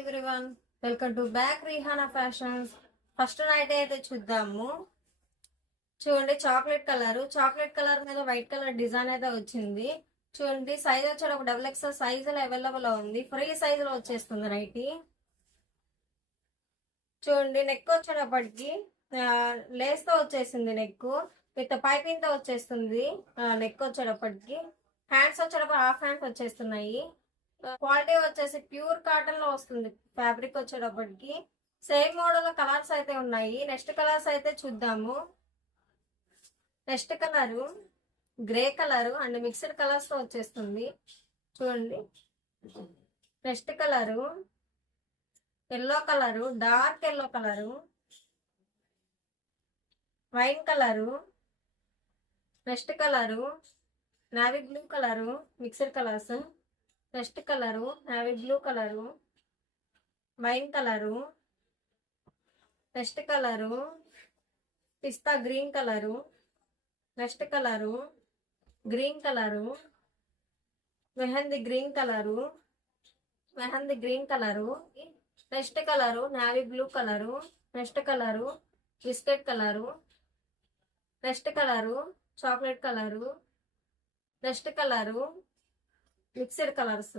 Everyone, welcome to back Rihana fashions. First night అయితే చూద్దాము. చూడండి, చాక్లెట్ కలర్ మీద వైట్ కలర్ డిజైన్ అయితే వచ్చింది. చూడండి, సైజ్ వచ్చేది ఒక XXL సైజులో అవైలబుల్ ఉంది. ఫ్రీ సైజులో వచ్చేస్తుంది నైటీ. చూడండి, నెక్ వచ్చేటప్పటికి లేస్ తో వచ్చేసింది. నెక్ విత్ పైపింగ్ తో వచ్చేస్తుంది. నెక్ వచ్చేటప్పటికి హ్యాండ్స్ వచ్చేటప్పుడు హాఫ్ హ్యాండ్స్ వచ్చేస్తున్నాయి. క్వాలిటీ వచ్చేసి ప్యూర్ కాటన్ లో వస్తుంది. ఫ్యాబ్రిక్ వచ్చేటప్పటికి సేమ్ మోడల్ లో కలర్స్ అయితే ఉన్నాయి. నెక్స్ట్ కలర్స్ అయితే చూద్దాము. Next colour grey colour and mixed colours తో వచ్చేస్తుంది. చూడండి, next colour yellow colour, dark yellow colour, wine colour, next colour navy blue colour, mixed colours. Next colour navy blue colour, wine colour, next colour pista green colour, next colour green colour, mehndi green colour, mehndi green colour, next colour navy blue colour, next colour biscuit colour, next colour chocolate colour, next colour mixed colours.